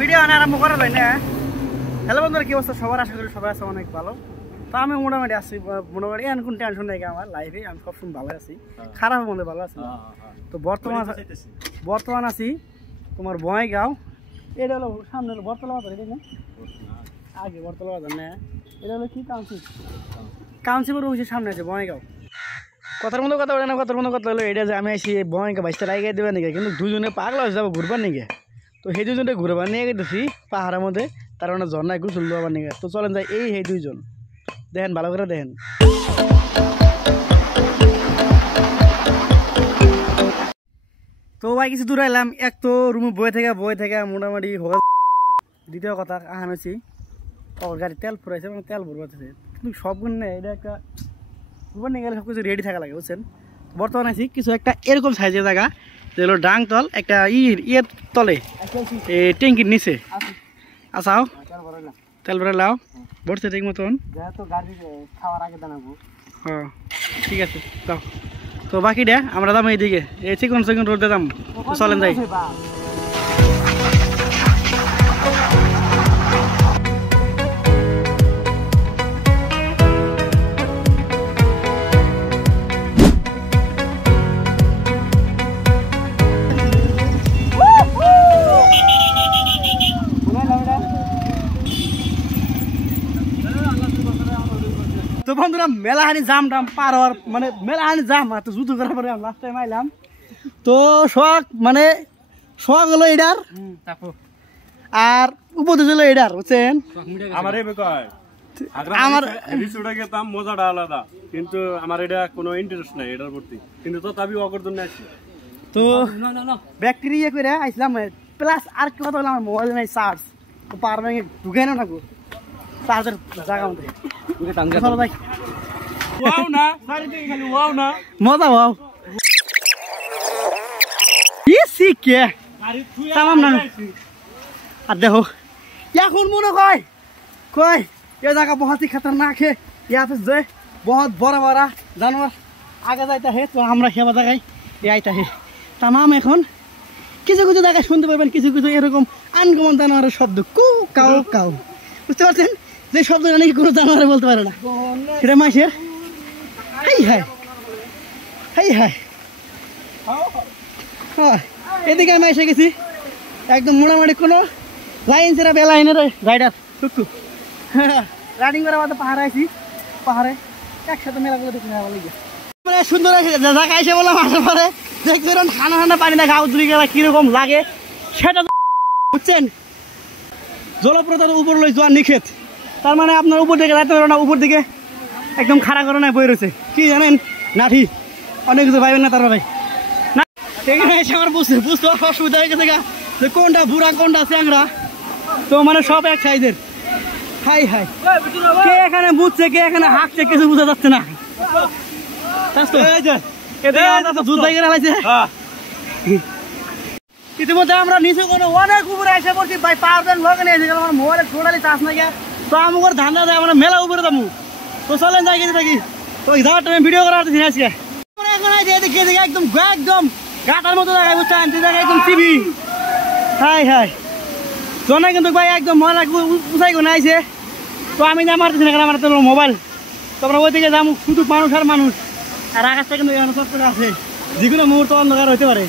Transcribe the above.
Video আরম্ভ করা হয় না। হ্যালো বন্ধুরা, কি অবস্থা সবার? আশা করি সবাই আছে অনেক ভালো। তো আমি মোটামুটি আসছি, মোটামুটি এখন কোন টেনশন নেই আমার লাইফে। আমি সবসময় ভালো আছি, খারাপ মধ্যে ভালো আছি। তো বর্তমান আছি তোমার বঙ্গাইগাঁও। এটা হলো সামনে হলো বরতলা বাজার, এটা না আগে বরতলা বাজার না, এটা হলো কি কাউন্সিলের অফিসের সামনে আছে বঙ্গাইগাঁও। কথার মতো কথা বলে না, কথার মতো কথা হলো এটা যে আমি আসি বঙ্গাইগাঁও বাইশটা রাইগাই দেবেন নাকি, কিন্তু দুজনে পাগলা হয়ে যাবো ঘুরবার নাকি। তো সেই দুজনটা ঘুরবার নিয়ে গেতেছি পাহাড়ের মধ্যে, তার মানে ঝর্ণায় গোসল দেওয়ার নিয়ে। তো চলেন যাই, এই দুইজন দেখেন, ভালো করে দেখেন। তো ভাই কিছু দূর এলাম, এক তো রুমে বয়ে থেকে মোটামুটি দ্বিতীয় কথা আহানছি গাড়ি তেল ফুরাইছে, মানে তেল ভরবাতেছে, কিন্তু সবগুলো নেই। এটা একটা ঘুরবার নিয়ে গেলে সব কিছু রেডি থাকা লাগে, বুঝছেন। বর্তমানে আছি কিছু একটা এরকম সাইজের জায়গা, যে হলো ডাং তল, একটা ইয়ের তলে ট্যাঙ্কির নিচে আসাও তেল ভরে লাও ভরছে ঠিক মতন। হ্যাঁ ঠিক আছে যাও। তো বাকিটা আমরা যাবো এইদিকে, এই চিকন রোডে যাম। চলেন যাই। তো বন্ধুরা মেলাহানি জাম পার হওয়ার মানে মেলাহানি জাম তো যুদ্ধ করার পরে লাস্ট টাইম আইলাম। তো শখ মানে শখ হলো এটার, আর উপদেশ হলো এটার, বুঝছেন। আমার মজাটা আলাদা, কিন্তু আমার এটা কোনো ইন্টারেস্ট নাই এটার প্রতি, কিন্তু তো তাবি অকর জন্য আসছি। তো ব্যাকটেরিয়া করে আইছিলাম, প্লাস আর কি কথা হলো আমার মোবাইল নাই চার্জ, তো পাওয়ার ব্যাংকে ঢুকে না থাকবো চার্জের জায়গা মধ্যে। মজা ভাও আর দেখো এখন মনে কয় ये जगह बहुत ही खतरनाक है। यहाँ पे जो बहुत बड़ा बड़ा जानवर आगे जाता है, तो আমরা সেবা জায়গায় আইতা है तमाम। এখন কিছু কিছু জায়গায় শুনতে পাবেন কিছু কিছু এরকম আনকমন জানোয়ারের শব্দ, কু কাউ কাউ, বুঝতে পারছেন। যে শব্দ নাকি কোনো জানোয়ারে বলতে পারে না, সেটা মাসের হাই হাই হাই হাই। এদিকে আমি এসে গেছি একদম মোটামুটি কোনো লাইন ছাড়া বেলাইনের রাইডার টুকটু রাইডিং করার মতো পাহাড়ে আইছি। পাহাড়ে একসাথে মেলাগুলো দেখে ভালো লাগে, মানে সুন্দর জায়গায় এসে বললাম আসার পরে দেখতে ঠান্ডা ঠান্ডা পানি না গাও দুই গেলা কিরকম লাগে সেটা বুঝছেন। জলপ্রপাতের উপর লই যাওয়া নিষেধ, তার মানে আপনার উপর দিকে যাইতে পারো না, উপর দিকে একদম খাড়া করে নাই বই রয়েছে। কি জানেন নাঠি অনেক কিছু পাইবেন না, তার ভাই না এখানে এসে আমার বুঝতে অসুবিধা হয়ে গেছে যে কোনটা বুড়া কোনটা চ্যাংরা, তো মানে সব এক সাইজের। হাই হাই কে এখানে বুঝছে কে এখানে হাঁকছে কিছু বোঝা যাচ্ছে না। ইতিমধ্যে আমরা নিচে কোনো অনেক উপরে এসে পড়ছি ভাই, পাওয়ার ব্যাংক লগে নিয়ে এসে গেল আমার মোবাইলে টোটালি চার্জ নাই। তো আমার ধান্দা দেয় আমরা মেলা উপরে যাবো, তো চলেন যাই গেছি থাকি। তো যাওয়ার টাইমে ভিডিও করার আজকে এখন এদিকে একদম একদম গাটার মতো জায়গায় বুঝছেন, যে জায়গায় একদম টিভি। হাই হাই জনে কিন্তু ভাই একদম ময়লা উঁচাই করে আইছে। তো আমি না মারতেছি না, আমার তো মোবাইল। তো আমরা ওই দিকে যাবো, শুধু মানুষ আর মানুষ, আর আকাশটা কিন্তু এখানে সব করে আছে, যে কোনো মুহূর্তে অন্ধকার হইতে পারে।